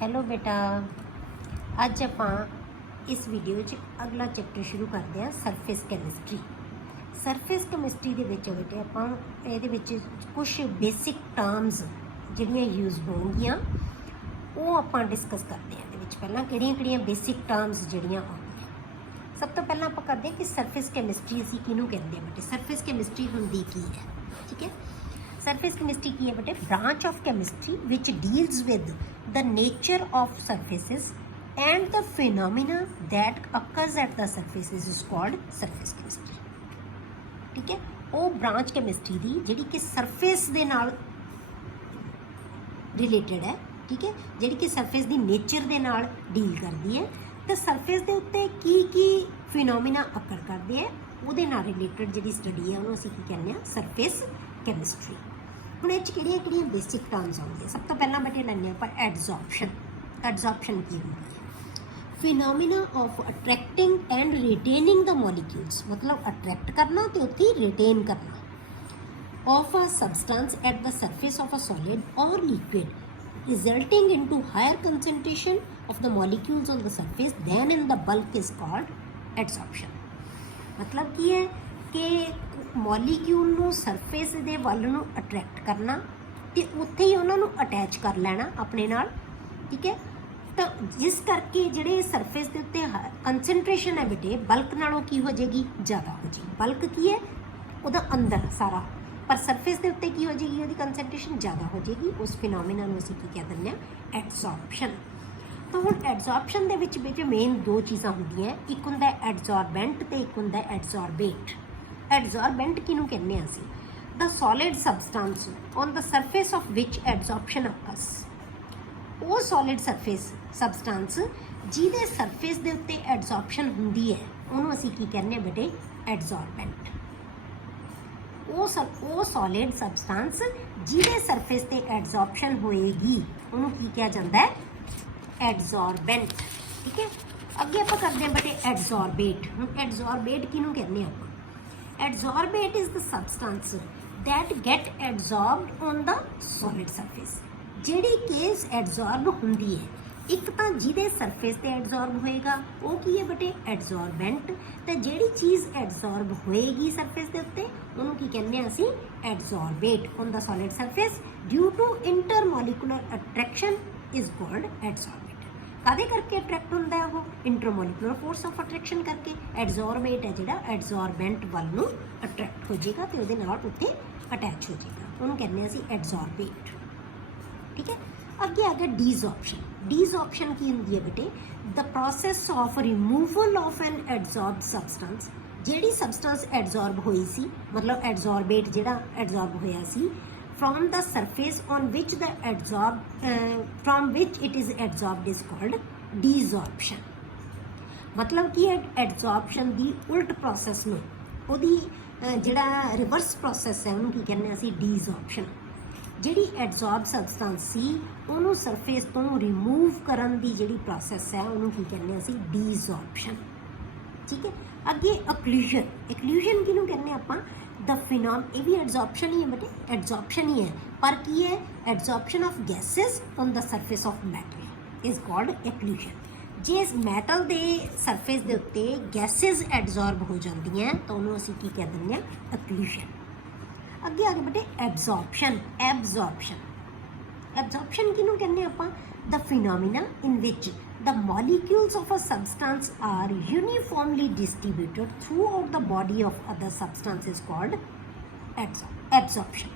Hello बेटा, अज ਆਪਾਂ इस वीडियो च अगला चैप्टर शुरू करते हैं सरफेस कैमिस्ट्री। सरफेस कैमिस्ट्री के बेटे ਆਪਾਂ ਇਹਦੇ ਵਿੱਚ कुछ बेसिक टर्म्स ਜਿਹੜੀਆਂ यूज़ ਹੋਣਗੀਆਂ ਉਹ ਆਪਾਂ डिस्कस करते हैं। ਇਹਦੇ ਵਿੱਚ ਪਹਿਲਾਂ ਕਿਹੜੀਆਂ बेसिक टर्म्स ਜਿਹੜੀਆਂ ਆਉਂਦੀਆਂ। सब तो पहला ਆਪਾਂ ਕਰਦੇ ਹਾਂ कि सरफेस कैमिस्ट्री ਅਸੀਂ ਕਿਹਨੂੰ ਕਹਿੰਦੇ ਹਾਂ बेटे। सरफेस कैमिस्ट्री ਹੁੰਦੀ ਕੀ है, ठीक है। सरफेस कैमिस्ट्री की है बेटे, branch of chemistry which deals with the nature of surfaces and the phenomena that occurs at the surfaces is called surface chemistry, ठीक है। वो ब्रांच कैमिस्ट्री दी जिहड़ी कि सरफेस दे नाल रिलेटेड है, ठीक है, जिहड़ी कि सरफेस दी नेचर दे नाल डील करदी है तो सरफेस दे उत्ते की फिनोमिना अकर करदे है ਉਹਦੇ ਨਾਲ रिलेटेड जिहड़ी स्टडी है ਉਹਨੂੰ ਅਸੀਂ ਕੀ ਕਹਿੰਦੇ ਆ सरफेस कैमिस्ट्री। ਹੁਣ ਇਹ 'ਚ ਕਿਹੜੀਆਂ ਬੇਸਿਕ ਟਰਮਸ ਆਉਂਦੀਆਂ। ਸਭ ਤੋਂ ਪਹਿਲਾਂ ਬੇਟੇ ਲੈਂਦੇ ਆਪਾਂ ਐਡਜ਼ੋਰਪਸ਼ਨ। ਐਡਜ਼ੋਰਪਸ਼ਨ ਕੀ ਹੁੰਦੀ ਹੈ? Phenomena of attracting and retaining the molecules, ਮਤਲਬ ਅਟਰੈਕਟ ਕਰਨਾ ਤੇ ਉੱਥੇ ਰਿਟੇਨ ਕਰਨਾ of a substance at the surface of a solid or liquid resulting into higher concentration of the molecules on the surface than in the bulk is called adsorption. मतलब की है कि molecule नूं surface दे वल नूं attract करना ते उत्थे ही उन्हां नूं अटैच कर लेना अपने नाल, ठीक है। तो जिस करके जिहड़े सरफेस दे उत्ते कंसनट्रेशन है बेटे बल्क नालों की हो जाएगी, ज़्यादा हो जाएगी। बल्क की है उहदा अंदर सारा, पर सरफेस दे उत्ते की हो जाएगी, उहदी कंसनट्रेशन ज़्यादा हो जाएगी। उस फिनोमिना नूं असीं की कह दिंदे आ एडसॉर्प्शन। तो हुण एडजॉर्प्शन दे विच मेन दो चीज़ां होंदियां, एक हुंदा एडजॉर्बेंट ते एक हुंदा एडजॉर्बेट। एडजॉर्बेंट किहनूं कहने असीं? The solid substance on the surface of which adsorption occurs. वो सॉलिड सरफेस सबसटेंस जिहदे सरफेस दे उत्ते एडजॉर्प्शन हुंदी है उहनूं असीं की कहने बेटे एडजॉर्बेंट। वो सॉलिड सबसटेंस जिहदे सरफेस ते एडजॉर्प्शन होएगी उहनूं की कहा जाता है? एडजॉर्बेंट, ठीक है। अगे आप करते हैं बेटे एडजॉर्बेट। हम एडजॉर्बेट किनू कहने आप? Adsorbate is the substance that get adsorbed on the solid surface. जिहड़ी केस एडजॉर्ब होंदी है, एक तो जिहदे सरफेस ते एडजॉर्ब होएगा वो की है बेटे एडजॉर्बेंट, तो जिहड़ी चीज़ एडजॉर्ब होएगी सरफेस के उत्ते उहनूं की कहने असीं adsorbate on the solid surface due to intermolecular attraction is called adsorbate. कादे करके अट्रैक्ट होंदा है वो? इंटरमोलिकुलर फोर्स ऑफ अट्रैक्शन करके। एडजॉर्बेट है जिहड़ा एडजॉर्बेंट वल नूं अट्रैक्ट हो जाएगा तो उहदे नाल उत्ते अटैच हो जाएगा, उहनूं कहने असीं एडजॉर्बेट, ठीक है। अगे आ गया डीजॉर्प्शन। डीजॉर्प्शन की होंदी है बेटे? The process of removal of an adsorbed substance. जिहड़ी सबसटेंस एडजॉर्ब होई सी, मतलब एडजॉर्बेट जिहड़ा एडजॉर्ब होया सी from the surface on which the from which it is absorbed is called desorption। मतलब कि एडजॉर्प्शन दी उल्ट प्रोसैस में ਉਹਦੀ ਜਿਹੜਾ रिवर्स प्रोसैस है ਉਹਨੂੰ ਕੀ ਕਹਿੰਦੇ ਅਸੀਂ डीजॉर्प्शन। ਜਿਹੜੀ ਐਡਜ਼ॉर्ब सबसटेंस ਸੀ ਉਹਨੂੰ ਸਰਫੇਸ ਤੋਂ ਰਿਮੂਵ ਕਰਨ ਦੀ ਜਿਹੜੀ प्रोसैस है ਉਹਨੂੰ ਕੀ ਕਹਿੰਦੇ ਅਸੀਂ डीजॉर्प्शन, ठीक है। अगे एक्लूजन। एक्लूजन किहनूं कहने आपां? द फिनोम, ये भी एडजॉर्प्शन ही है बेटे, एडजॉर्प्शन ही है, पर की है adsorption of gases on the surface of metal is called occlusion. जे इस मैटल के सरफेस के उत्ते गैसेस एडजॉर्ब हो जाती हैं तो उन्होंने असीं की कह दिंदे आ एक्लूजन। अगे आगे बेटे एब्जॉर्प्शन। एब्जॉर्प्शन। एब्जॉर्प्शन किहनूं कहने आपां? The phenomena in which the molecules of a substance are uniformly distributed throughout the body of other substance is called absorption।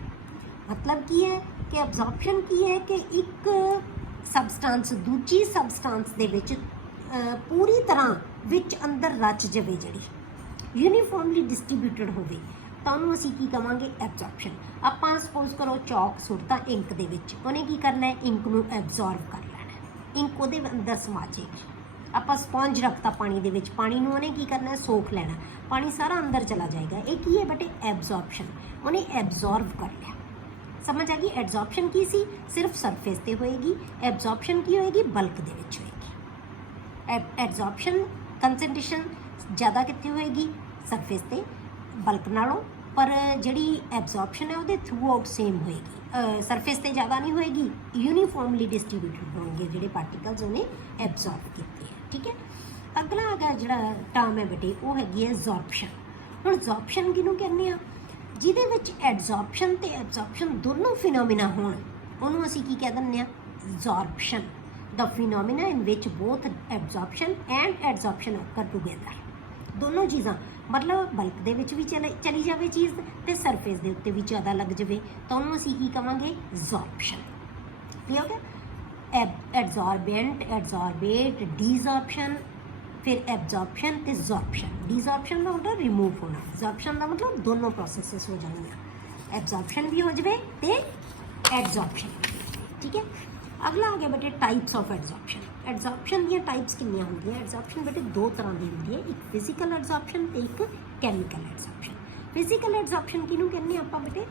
मतलब की है कि absorption की है कि एक substance दूजी substance दे विच पूरी तरह विच अंदर रच जावे, जिहड़ी यूनीफॉर्मली डिस्ट्रीब्यूटेड होवे तो उन्होंने असीं की कहांगे एब्जॉर्प्शन। आपां सपोज करो चौक सुट्टा इंक दे विच, उहने की करना है इंक नूं एब्जॉर्ब कर इंक वो अंदर समा जाएगी। आप स्पॉन्ज रखता पानी दे विच, पानी नूं उहने की करना है सोख लेना, पानी सारा अंदर चला जाएगा। ये की है बेटे एब्जॉर्प्शन, उन्हें एब्जॉर्ब कर लिया। समझ आ गई? एब्जॉर्प्शन की सी सिर्फ सरफेस ते होएगी, एब्जॉर्प्शन की होएगी बल्क दे विच होएगी। एब्जॉर्प्शन कंसनट्रेशन ज़्यादा कित्थे होएगी? सरफेस ते, बल्क नालों पर जिहड़ी एब्जॉर्प्शन है ਉਹਦੇ थ्रू आउट सेम होएगी, सरफेस ते ज़्यादा नहीं होएगी, यूनीफॉर्मली डिस्ट्रीब्यूटेड होंगे जिहड़े पार्टिकल्स उन्हें एब्जॉर्ब कीते हैं। ठीक है, अगला है जिहड़ा टर्म है बेटे वो हैगी है एब्जॉर्प्शन। हुण एब्जॉर्प्शन किहनूं कहने आ, जिहदे विच एब्जॉर्प्शन ते एब्जॉर्प्शन दोनों फिनोमिना होण ਉਹਨੂੰ ਅਸੀਂ ਕੀ ਕਹਿ ਦਿੰਦੇ ਆ, absorption. The phenomena in which both absorption and absorption occur together। दोनों चीज़ां मतलब बल्क ਦੇ ਵਿੱਚ ਵੀ ਚਲੀ ਜਾਵੇ ਚੀਜ਼ ਤੇ ਸਰਫੇਸ ਦੇ ਉੱਤੇ ਵੀ ਜ਼ਿਆਦਾ ਲੱਗ ਜਾਵੇ ਤਾਂ ਉਹਨੂੰ ਅਸੀਂ ਕੀ ਕਵਾਂਗੇ, ਐਬਜ਼ੌਰਪਸ਼ਨ। ਠੀਕ ਹੋ ਗਿਆ, ਐਬਜ਼ੌਰਬੈਂਟ, ਐਬਜ਼ੌਰਬੇਟ, ਡੀਜ਼ੌਰਪਸ਼ਨ, फिर एब्जॉर्प्शन ते ज़ॉर्प्शन। ਡੀਜ਼ੌਰਪਸ਼ਨ ਦਾ ਹੁੰਦਾ रिमूव होना, एब्जॉर्प्शन ਦਾ मतलब दोनों प्रोसेसिस हो जाएंगे, एब्जॉर्प्शन भी हो जाए तो एब्जॉर्प्शन। ठीक है, अगला आ गया बेटे types of absorption. Absorption the types कितनी होंगी? एब्जॉर्प्शन बेटे दो तरह की होंगी है, एक फिजिकल एब्जॉर्प्शन ते एक कैमिकल एब्जॉर्प्शन। फिजिकल एब्जॉर्प्शन किनू कहने आपां बेटे,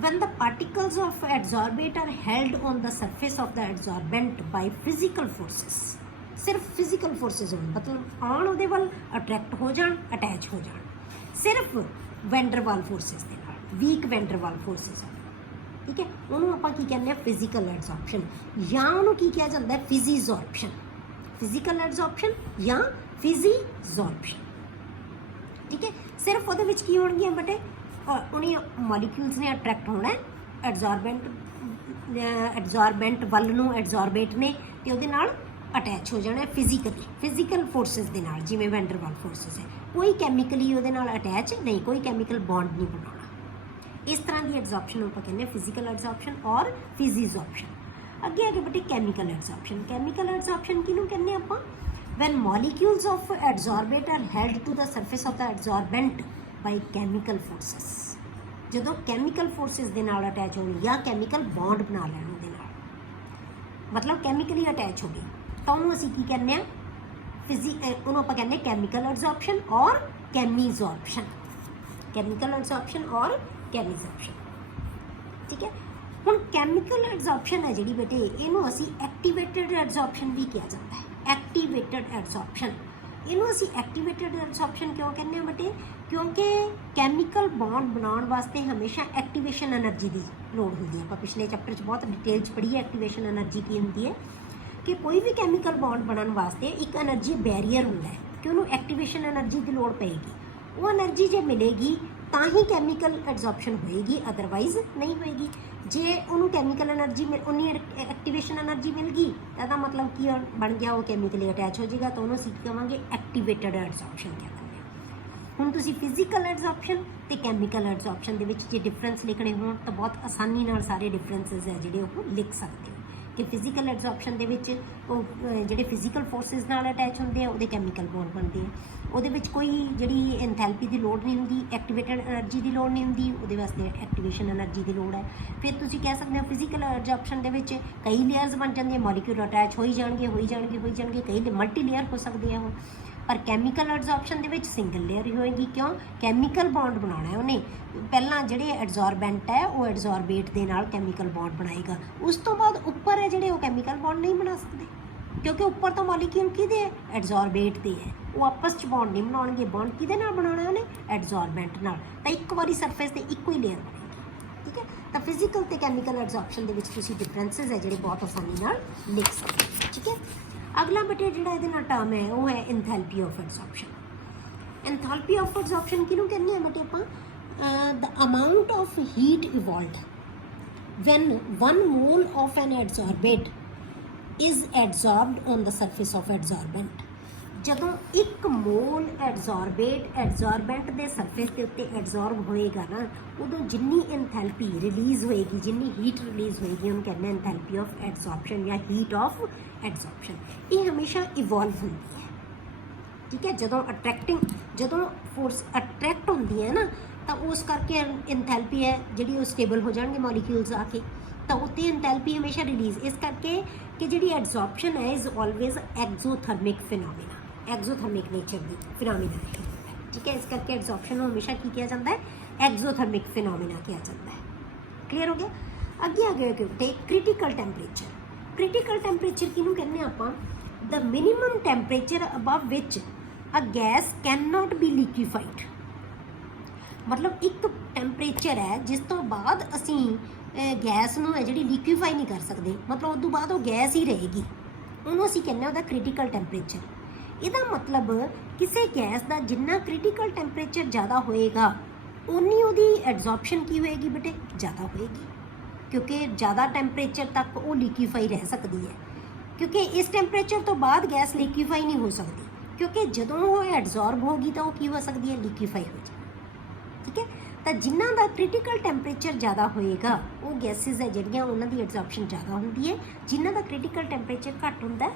when the particles of adsorbate are held on the surface of the adsorbent by physical forces। सिर्फ फिजिकल फोर्सेस होन, मतलब आन उहदे वल अट्रैक्ट हो जान, अटैच हो जान, सिर्फ वैंडरवाल फोर्सेस दे नाल, वीक वैंडरवाल फोर्सेस। ठीक है, उन्होंने आपां की कहने फिजिकल एब्जॉर्प्शन या उन्होंने की कहा जाता है फिजीजॉर्प्शन। फिजिकल एब्जॉर्प्शन या फिजीजॉर्प्शन। ठीक है, सिर्फ उहदे विच की होणगीआं बेटे, उन्हें मॉलिक्यूल्स ने अट्रैक्ट होना है एब्जॉर्बेंट वल नूं, एब्जॉर्बेट ने ते उहदे नाल अटैच हो जाना फिजिकली, फिजिकल फोर्सेस दे नाल, जिवें वैंडरवाल फोर्सेस है, कोई कैमिकली उहदे नाल अटैच नहीं, कोई कैमिकल बॉन्ड नहीं बनाना। इस तरह की एब्जॉर्प्शन आपां कहने फिजिकल एब्जॉर्प्शन और फिजीजॉर्प्शन। अगे आगे बेटे कैमिकल एब्जॉर्प्शन। कैमिकल एब्जॉर्प्शन किहनूं कहने आपां, when molecules of adsorbate are held to the surface of the adsorbent by chemical forces। ਜਦੋਂ chemical forces ਦੇ ਨਾਲ ਅਟੈਚ ਹੋਣ ਜਾਂ chemical bond ਬਣਾ ਲੈਣ ਉਹਦੇ ਨਾਲ, मतलब chemically अटैच हो गए ਤਾਂ ਉਹਨੂੰ ਅਸੀਂ ਕੀ ਕਹਿੰਦੇ ਆ, ਉਹਨੂੰ ਆਪਾਂ ਕਹਿੰਦੇ chemical absorption और chemisorption। chemical absorption और chemisorption। ठीक है, ਹੁਣ chemical absorption है ਜਿਹੜੀ ਬੇਟੇ, ਇਹਨੂੰ ਅਸੀਂ activated absorption ਵੀ ਕਿਹਾ ਜਾਂਦਾ ਹੈ। एक्टिवेटेड एब्जॉर्प्शन, इनू असी एक्टिवेटेड एब्जॉर्प्शन क्यों कहने हैं बेटे, क्योंकि कैमिकल बॉन्ड बनाने वास्ते हमेशा एक्टिवेशन एनर्जी की लोड़ होती है। आप पिछले चैप्टर च बहुत डिटेल च पढ़ी है एक्टिवेशन एनर्जी की होती है, कि कोई भी कैमिकल बॉन्ड बनाने वास्ते एक एनर्जी बैरीयर होता है कि उन्होंने एक्टिवेशन एनर्जी की लोड़ पेगी। वो एनर्जी जो मिलेगी ਤਾਂ ही कैमिकल एब्जॉर्प्शन होएगी, अदरवाइज नहीं होएगी। जे उन्होंने कैमिकल एनर्जी उन्नी एक्टिवेशन एनर्जी मिल गई तो मतलब की बन गया, वो कैमिकली अटैच हो जाएगा, तो उन्होंने सीख कहेंगे एक्टिवेटेड एब्जॉर्प्शन क्या करते हैं। हुण तुसीं फिजिकल एब्जॉर्प्शन ते कैमिकल एब्जॉर्प्शन दे विच जे डिफरेंस लिखने होण तो बहुत आसानी नाल सारे डिफरेंसिस है जिहड़े ओह लिख सकते हो, कि फिजिकल एब्जॉर्प्शन दे विच जिहड़े फिजिकल फोर्सिस नाल अटैच होंदे आ, उहदे कैमिकल बॉन्ड बनते हैं, ਉਹਦੇ ਵਿੱਚ ਕੋਈ ਜਿਹੜੀ ਐਂਥੈਲਪੀ ਦੀ ਲੋੜ ਨਹੀਂ ਹੁੰਦੀ, ਐਕਟੀਵੇਟਡ એનર્ਜੀ ਦੀ ਲੋੜ ਨਹੀਂ ਹੁੰਦੀ, ਉਹਦੇ ਵਾਸਤੇ ਐਕਟੀਵੇਸ਼ਨ એનર્ਜੀ ਦੀ ਲੋੜ ਹੈ। ਫਿਰ ਤੁਸੀਂ ਕਹਿ ਸਕਦੇ ਹੋ ਫਿਜ਼ੀਕਲ ਐਬਜ਼ੌਰਪਸ਼ਨ ਦੇ ਵਿੱਚ ਕਈ ਲੇਅਰਸ ਬਣ ਜਾਂਦੀਆਂ, ਮੋਲੀਕਿਊਲ ਅਟੈਚ ਹੋਈ ਜਾਣਗੇ, ਕਈ ਮਲਟੀ ਲੇਅਰ ਹੋ ਸਕਦੇ ਆ ਉਹ। ਪਰ ਕੈਮੀਕਲ ਐਬਜ਼ੌਰਪਸ਼ਨ ਦੇ ਵਿੱਚ ਸਿੰਗਲ ਲੇਅਰ ਹੀ ਹੋਏਗੀ, ਕਿਉਂ, ਕੈਮੀਕਲ ਬੌਂਡ ਬਣਾਉਣਾ ਹੈ ਉਹਨੇ। ਪਹਿਲਾਂ ਜਿਹੜੇ ਐਬਜ਼ੌਰਬੈਂਟ ਹੈ ਉਹ ਐਬਜ਼ੌਰਬੇਟ ਦੇ ਨਾਲ ਕੈਮੀਕਲ ਬੌਂਡ ਬਣਾਏਗਾ, ਉਸ ਤੋਂ ਬਾਅਦ ਉੱਪਰ ਹੈ ਜਿਹੜੇ ਉਹ ਕੈਮੀਕਲ ਬੌਂਡ ਨਹੀਂ ਬਣਾ ਸਕਦੇ, क्योंकि उपर तो मॉलिक्यूल किहदे है, एब्जॉर्बेट दे है, वो आपस च बॉन्ड नहीं बनाउणगे, बॉन्ड किहदे नाल बनाउणा उहने, एब्जॉर्बेंट नाल, तां एक वारी सरफेस ते इक्को ही लेयर बनेगी। ठीक है, तो फिजिकल ते कैमिकल एब्जॉर्प्शन दे विच तुसीं डिफरेंसिस है जिहड़े बहुत आसानी नाल लिख सकते हो। ठीक है, अगला बेटे जिहड़ा इहदे नाल टर्म है वो है enthalpy of absorption. Enthalpy of absorption किहनूं कहने आ बेटे आपां, the amount of heat evolved when 1 mole of an absorbate is absorbed on the surface of absorbent. ਜਦੋਂ 1 ਮੋਲ ਐਬਜ਼ੌਰਬੈਂਟ ਦੇ ਸਰਫੇਸ ਦੇ ਉੱਤੇ ਐਬਜ਼ੌਰਬ ਹੋਏਗਾ ਨਾ, ਉਦੋਂ ਜਿੰਨੀ ਐਂਥੈਲਪੀ ਰਿਲੀਜ਼ ਹੋਏਗੀ, ਜਿੰਨੀ ਹੀਟ ਰਿਲੀਜ਼ ਹੋਏਗੀ, ਉਹਨੂੰ ਕਹਿੰਦੇ ਐਂਥੈਲਪੀ ਆਫ ਐਬਜ਼ੌਰਪਸ਼ਨ ਜਾਂ ਹੀਟ ਆਫ ਐਬਜ਼ੌਰਪਸ਼ਨ। ਇਹ ਹਮੇਸ਼ਾ ਇਵੋਲਵ ਹੁੰਦੀ ਹੈ। ਠੀਕ ਹੈ, ਜਦੋਂ ਫੋਰਸ ਅਟਰੈਕਟ ਹੁੰਦੀ ਹੈ ਨਾ, ਤਾਂ ਉਸ ਕਰਕੇ ਐਂਥੈਲਪੀ ਹੈ ਜਿਹੜੀ ਉਹ ਸਟੇਬਲ ਹੋ ਜਾਣਗੇ ਮੋਲੀਕਿਊਲਸ ਆ ਕੇ, ਤਾਂ ਉੱਤੇ ਐਂਥੈਲਪੀ ਹਮੇਸ਼ਾ ਰਿਲੀਜ਼, ਇਸ ਕਰਕੇ ਕਿ ਜਿਹੜੀ ਐਬਜ਼ੌਰਪਸ਼ਨ ਹੈ is always exothermic phenomena, exothermic nature की फिनोमिना है। ठीक है, इस करके एब्जॉर्प्शन को हमेशा की किया जाता है, एग्जोथर्मिक फिनोमिना किया जाता है। क्लीयर हो गया। अगे आगे क्रिटिकल टैंपरेचर। क्रिटिकल टैंपरेचर किनू कहने आपां, the minimum temperature above which a gas can not be liquefied. मतलब एक टैंपरेचर है जिस तो बाद असी गैस नूं है जिहड़ी लिक्विफाई नहीं कर सकते, मतलब उस तो बाद वो गैस ही रहेगी, उन्होंने असी कहने उसका क्रिटिकल टैंपरेचर। ਇਹਦਾ मतलब किसी गैस का जिन्ना क्रिटिकल टैंपरेचर ज़्यादा होएगा उन्नी ਉਹਦੀ एब्जॉर्प्शन की होएगी बेटे ज़्यादा होएगी, क्योंकि ज़्यादा टैंपरेचर तक वो लिक्विफाई रह सकती है, क्योंकि इस टैंपरेचर तो बाद गैस लिक्विफाई नहीं हो सकती, क्योंकि जदों वो एब्जॉर्ब होगी तो वो की हो सकती है लिक्विफाई हो जाए। ठीक है, तो जिन्हों का क्रिटिकल टैंपरेचर ज़्यादा होएगा वो गैसिज है जिहड़ियां उन्हां दी एब्जॉर्प्शन ज़्यादा होंदी है, जिन्हों का क्रिटिकल टैंपरेचर घट होंदा है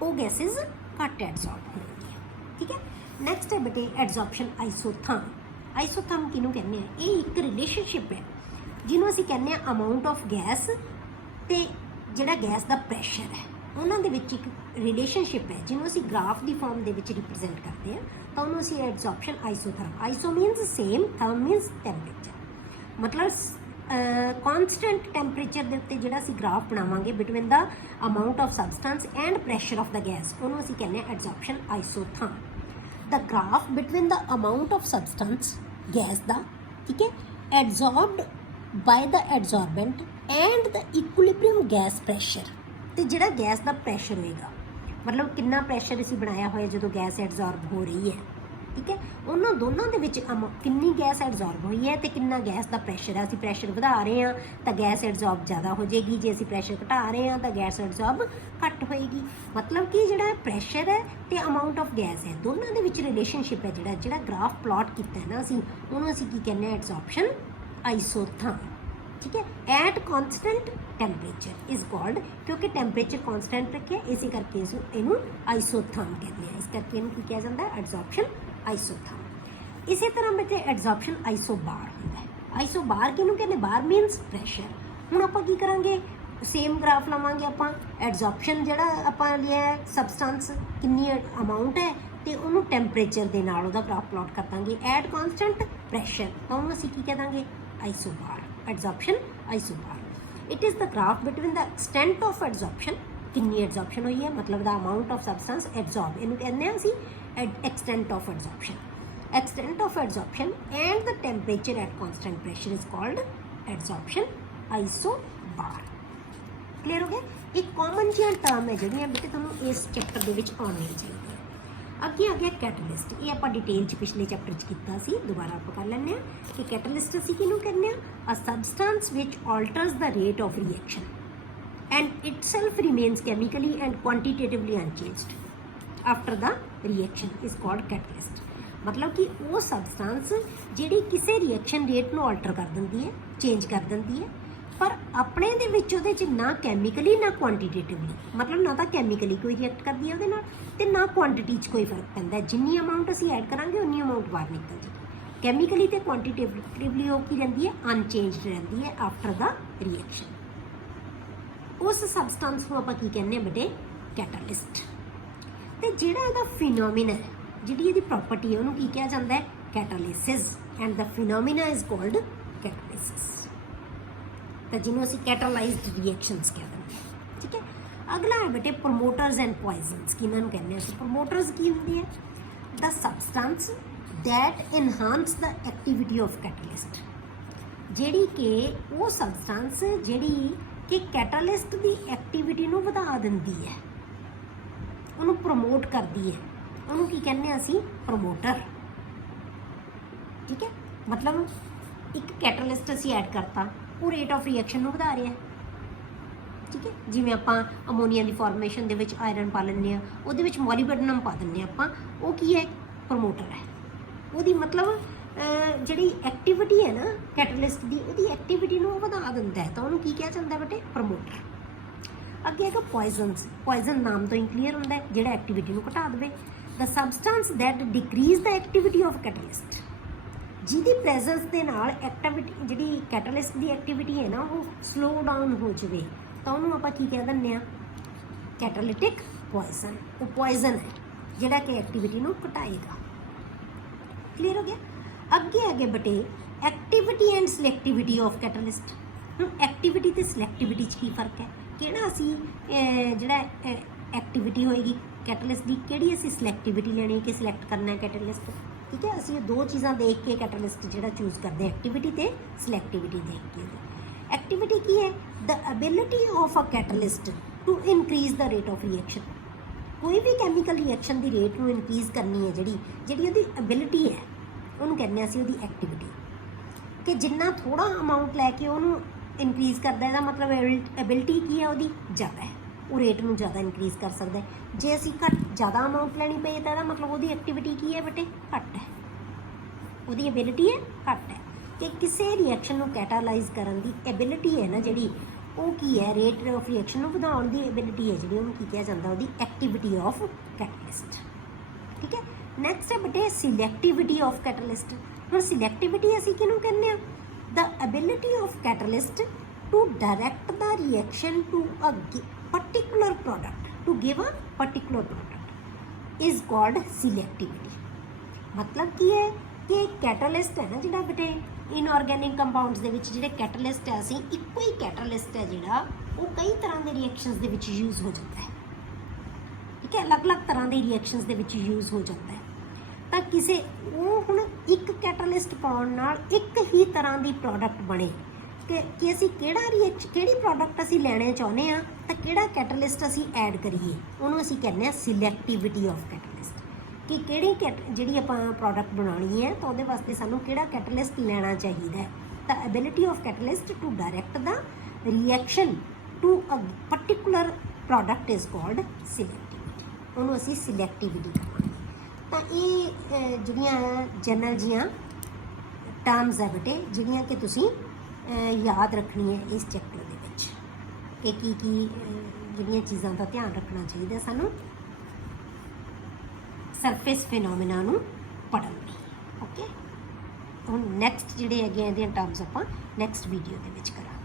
वो गैसिज घट एब्जॉर्ब होंदी है। ठीक है, नैक्सट है बेटे एब्जॉर्प्शन आइसोथर्म। आइसोथर्म किहनूं कहने हैं, ये एक रिलेशनशिप है जिन्हों असीं कहने अमाउंट ऑफ गैस ते जिहड़ा गैस का प्रैशर है उन्होंने विच एक रिलेशनशिप है जिन्होंने असीं ग्राफ की फॉर्म दे विच रिप्रजेंट करते हैं, तो उन्होंने असीं absorption isotherm, iso means same, therm means temperature, मतलब कॉन्सटेंट टैंपरेचर के उत्ते जिहड़ा असीं ग्राफ बनावांगे between the amount of substance and pressure of the gas, उन्होंने असीं कहने absorption isotherm. The graph between the amount of substance gas का, ठीक है, absorbed by the absorbent and the equilibrium gas pressure, तो जिहड़ा गैस का प्रैशर होएगा, मतलब कितना प्रैशर असीं बनाया होया जो गैस एब्जॉर्ब हो रही है। ठीक है, उन्होंने दोनों के विच कितनी गैस एब्जॉर्ब हुई है तो कितना गैस का प्रैशर है, असीं प्रैशर वधा रहे हैं तो गैस एब्जॉर्ब ज़्यादा हो जाएगी, जे असीं प्रैशर घटा रहे हैं तो गैस एब्जॉर्ब घट होएगी। मतलब कि जिहड़ा प्रैशर है तो अमाउंट ऑफ गैस है, दोनों के विच रिलेशनशिप है, जिहड़ा ग्राफ प्लॉट किया है ना असीं उन्होंने असीं की कहने एब्जॉर्प्शन आइसोथर्म। ठीक है, at constant temperature is called, क्योंकि टैंपरेचर कॉन्सटेंट रखे इस करके इनू आइसोथर्म कहते हैं, इस करके इनू की कहा जाता है एब्जॉर्प्शन आइसोथर्म। इसी तरह बेटे एब्जॉर्प्शन आइसोबार होता है। आइसोबार किनू कहते, बार मीनस प्रैशर। हुण आपां की करांगे, सेम ग्राफ लवांगे आपां, एब्जॉर्प्शन जिहड़ा आपां लिया सबसटेंस कितनी अमाउंट है तो उन्होंने टैंपरेचर के नाल उहदा ग्राफ प्लॉट कर देंगे एट कॉन्सटेंट प्रैशर, तो उन्होंने असीं की कह देंगे isobar, absorption isobar. It is the graph between the extent of absorption, कितनी एब्जॉर्प्शन हुई है मतलब the amount of substance absorb, इनू कहते हैं असीं extent of absorption, extent of absorption and the temperature at constant pressure is called absorption isobar. Clear हो गया। एक कॉमन जिहा टर्म है जिहड़ियां बेटे तुहानूं इस चैप्टर दे विच आउणियां चाहीदियां। अगे आ गया कैटलिस्ट, ये आप डिटेल च पिछले चैप्टर च किया सी, दोबारा आप कर लैंदे हां कि कैटलिस्ट असीं किहनूं कहने आ substance which alters the rate of reaction and itself remains chemically and quantitatively unchanged after the reaction is called catalyst. मतलब कि वो सबसटेंस जिहड़ी किसी रिएक्शन रेट नूं ऑल्टर कर दिंदी है, चेंज कर दिंदी है, पर अपने दे विच उहदे च ना कैमिकली ना क्वांटिटेटिवली, मतलब ना तो कैमिकली कोई रिएक्ट करती है उहदे नाल ते ना क्वांटिटी च कोई फर्क पैंदा है, जिन्नी अमाउंट असीं ऐड करांगे उन्नी अमाउंट बाहर निकल जाएगी। कैमिकली ते क्वांटिटेटिवली वो की रहिंदी है, अनचेंज्ड रहिंदी है आफ्टर द रिएक्शन। उस सबसटेंस नूं आपां की कहने बेटे कैटलिस्ट। ते जिहड़ा इहदा फिनोमिना है, जिहड़ी इहदी प्रॉपर्टी है उहनूं की कहा जाता है catalysis, and the phenomena is called catalysis, तो जिन्होंने असीं कैटालाइज्ड रिएक्शंस कहते हैं। ठीक है, अगला है बेटे प्रमोटर्स एंड पॉइजनस, कि इन्होंने कहने हैं प्रमोटर्स की होंदी है the substance that enhance the activity of catalyst, जिहड़ी कि वो सबसटेंस जिहड़ी कि कैटालिस्ट की एक्टिविटी नूं वधा दिंदी है, उन्होंने प्रमोट करती है, उन्होंने की कहने असीं प्रमोटर। ठीक है, मतलब एक कैटालिस्ट असीं ऐड करता, वो रेट ऑफ रिएक्शन नूं वधा रहा है। ठीक है, जिवें आपां अमोनीया की फॉर्मेशन दे विच आयरन पा लैंदे आ, उहदे विच मॉलिब्डेनम पा दिंदे आपां, वो की है प्रमोटर है। उहदी मतलब जिहड़ी एक्टिविटी है ना कैटालिस्ट की, उहदी एक्टिविटी नूं वधा दिंदा है, तो उहनूं की कहा जांदा बेटे प्रमोटर। अगे है पॉइजनस, पॉइजन नाम तो ही क्लीयर होंदा है, जिहड़ा एक्टिविटी नूं घटा देवे। The substance that decrease the activity of catalyst, जिहदी प्रेजेंस के नाल एक्टिविटी जिहड़ी कैटालिस्ट की एक्टिविटी है ना वो स्लो डाउन हो जाए, तो उन्होंने आपां की कह दिंदे आ कैटालिटिक पॉइजन। वो पॉइजन है जिहड़ा कि एक्टिविटी नूं घटाएगा। क्लीयर हो गया। अगे आगे बटे activity and selectivity of catalyst. हुण एक्टिविटी ते सिलेक्टिविटी च की फर्क है, किहड़ा असीं जिहड़ा एक्टिविटी होएगी कैटालिस्ट की, किहड़ी असीं सिलेक्टिविटी लैनी कि सिलेक्ट करना है कैटालिस्ट। ठीक है। ਅਸੀਂ ਇਹ ਦੋ ਚੀਜ਼ਾਂ ਦੇਖ ਕੇ ਕੈਟਾਲਿਸਟ ਜਿਹੜਾ ਚੂਜ਼ ਕਰਦੇ ਹਾਂ, ਐਕਟੀਵਿਟੀ ਤੇ ਸਿਲੈਕਟਿਵਿਟੀ ਦੇਖ ਕੇ। ਐਕਟੀਵਿਟੀ ਕੀ ਹੈ? The ability of a catalyst to increase the rate of reaction. ਕੋਈ ਵੀ ਕੈਮੀਕਲ ਰਿਐਕਸ਼ਨ ਦੀ ਰੇਟ ਨੂੰ ਇਨਕਰੀਜ਼ ਕਰਨੀ ਹੈ, ਜਿਹੜੀ ਉਹਦੀ ਐਬਿਲਿਟੀ ਹੈ, ਉਹਨੂੰ ਕਹਿੰਦੇ ਅਸੀਂ ਉਹਦੀ ਐਕਟੀਵਿਟੀ। ਕਿ ਜਿੰਨਾ ਥੋੜਾ ਅਮਾਊਂਟ ਲੈ ਕੇ ਉਹਨੂੰ ਇਨਕਰੀਜ਼ ਕਰਦਾ, ਇਹਦਾ ਮਤਲਬ ਐਬਿਲਿਟੀ ਕੀ ਹੈ ਉਹਦੀ ਜ਼ਿਆਦਾ ਹੈ, ਉਹ ਰੇਟ ਨੂੰ ਜ਼ਿਆਦਾ ਇਨਕਰੀਜ਼ ਕਰ ਸਕਦਾ ਹੈ। ਜੇ ਅਸੀਂ ਜ਼ਿਆਦਾ ਅਮਾਊਂਟ ਲੈਣੀ ਪਈ ਤਾਂ ਇਹਦਾ ਮਤਲਬ ਉਹਦੀ ਐਕਟੀਵਿਟੀ ਕੀ ਹੈ ਬੇਟੇ? ਘੱਟ ਹੈ, ਉਹਦੀ ਐਬਿਲਿਟੀ ਹੈ ਘੱਟ ਹੈ। ਕਿ ਕਿਸੇ ਰਿਐਕਸ਼ਨ ਨੂੰ ਕੈਟਾਲਾਈਜ਼ ਕਰਨ ਦੀ ਐਬਿਲਿਟੀ ਹੈ ਨਾ ਜਿਹੜੀ, ਉਹ ਕੀ ਹੈ? ਰੇਟ ਆਫ ਰਿਐਕਸ਼ਨ ਨੂੰ ਵਧਾਉਣ ਦੀ ਐਬਿਲਿਟੀ ਹੈ ਜਿਹੜੀ, ਉਹਨੂੰ ਕੀ ਕਿਹਾ ਜਾਂਦਾ? ਉਹਦੀ ਐਕਟੀਵਿਟੀ ਆਫ ਕੈਟਾਲਿਸਟ। ਠੀਕ ਹੈ। ਨੈਕਸਟ ਹੈ ਬੇਟੇ ਸਿਲੈਕਟਿਵਿਟੀ ਆਫ ਕੈਟਾਲਿਸਟ। ਹੁਣ ਸਿਲੈਕਟਿਵਿਟੀ ਅਸੀਂ ਕਿਹਨੂੰ ਕਹਿੰਦੇ ਆ? The ability of catalyst to direct the reaction to a particular product, to give a particular product is called selectivity। मतलब ਕੀ ਹੈ ਕਿ ਕੈਟਾਲਿਸਟ ਹੈ ਨਾ ਜਿਹੜਾ ਬੇਟੇ, ਇਨਆਰਗੈਨਿਕ ਕੰਪਾਊਂਡਸ ਦੇ ਵਿੱਚ ਜਿਹੜੇ ਕੈਟਾਲਿਸਟ ਹੈ, ਅਸੀਂ ਇੱਕੋ ਹੀ ਕੈਟਾਲਿਸਟ ਹੈ ਜਿਹੜਾ ਉਹ ਕਈ ਤਰ੍ਹਾਂ ਦੇ ਰਿਐਕਸ਼ਨਸ ਦੇ ਵਿੱਚ ਯੂਜ਼ ਹੋ ਜਾਂਦਾ ਹੈ। ਠੀਕ ਹੈ, ਅਲੱਗ-ਅਲੱਗ ਤਰ੍ਹਾਂ ਦੇ ਰਿਐਕਸ਼ਨਸ ਦੇ ਵਿੱਚ ਯੂਜ਼ ਹੋ ਜਾਂਦਾ ਹੈ। ਤਾਂ ਕਿਸੇ ਉਹ ਹੁਣ ਇੱਕ ਕੈਟਾਲਿਸਟ ਪਾਉਣ ਨਾਲ ਇੱਕ ਹੀ ਤਰ੍ਹਾਂ ਦੀ ਪ੍ਰੋਡਕਟ ਬਣੇ ਕਿ ਅਸੀਂ ਕਿਹੜੀ ਪ੍ਰੋਡਕਟ ਅਸੀਂ ਲੈਣੇ ਚਾਹੁੰਦੇ ਹਾਂ ਤਾਂ ਕਿਹੜਾ ਕੈਟਾਲਿਸਟ ਅਸੀਂ ਐਡ ਕਰੀਏ, ਉਹਨੂੰ ਅਸੀਂ ਕਹਿੰਦੇ ਹਾਂ ਸਿਲੈਕਟਿਵਿਟੀ ਆਫ ਕੈਟਾਲਿਸਟ। ਕਿ ਕਿਹੜੀ ਜਿਹੜੀ ਆਪਾਂ ਪ੍ਰੋਡਕਟ ਬਣਾਉਣੀ ਹੈ ਤਾਂ ਉਹਦੇ ਵਾਸਤੇ ਸਾਨੂੰ ਕਿਹੜਾ ਕੈਟਾਲਿਸਟ ਲੈਣਾ ਚਾਹੀਦਾ ਹੈ। ਤਾਂ ability of catalyst to direct the reaction to a particular product is called selectivity, ਉਹਨੂੰ ਅਸੀਂ ਸਿਲੈਕਟਿਵਿਟੀ ਕਹਾਂਗੇ। ਤਾਂ ਇਹ ਜਿਹੜੀਆਂ ਜਨਰਲ ਜੀਆਂ ਟਰਮਸ ਹੈ ਬੇਟੇ, ਜਿਹੜੀਆਂ ਕਿ ਤੁਸੀਂ ਯਾਦ ਰੱਖਣੀ ਹੈ ਇਸ ਚੈਪਟਰ ਦੇ ਵਿੱਚ, ਕਿ ਕੀ ਜਿਹੜੀਆਂ ਚੀਜ਼ਾਂ ਦਾ ਧਿਆਨ ਰੱਖਣਾ ਚਾਹੀਦਾ ਸਾਨੂੰ ਸਰਫੇਸ ਫਿਨੋਮੀਨਾ ਨੂੰ ਪੜ੍ਹਨ ਲਈ। ਓਕੇ, ਹੁਣ ਨੈਕਸਟ ਜਿਹੜੇ ਹੈਗੇ ਇਹਦੀਆਂ ਟਰਮਸ ਆਪਾਂ ਨੈਕਸਟ ਵੀਡੀਓ ਦੇ ਵਿੱਚ ਕਰਾਂਗੇ।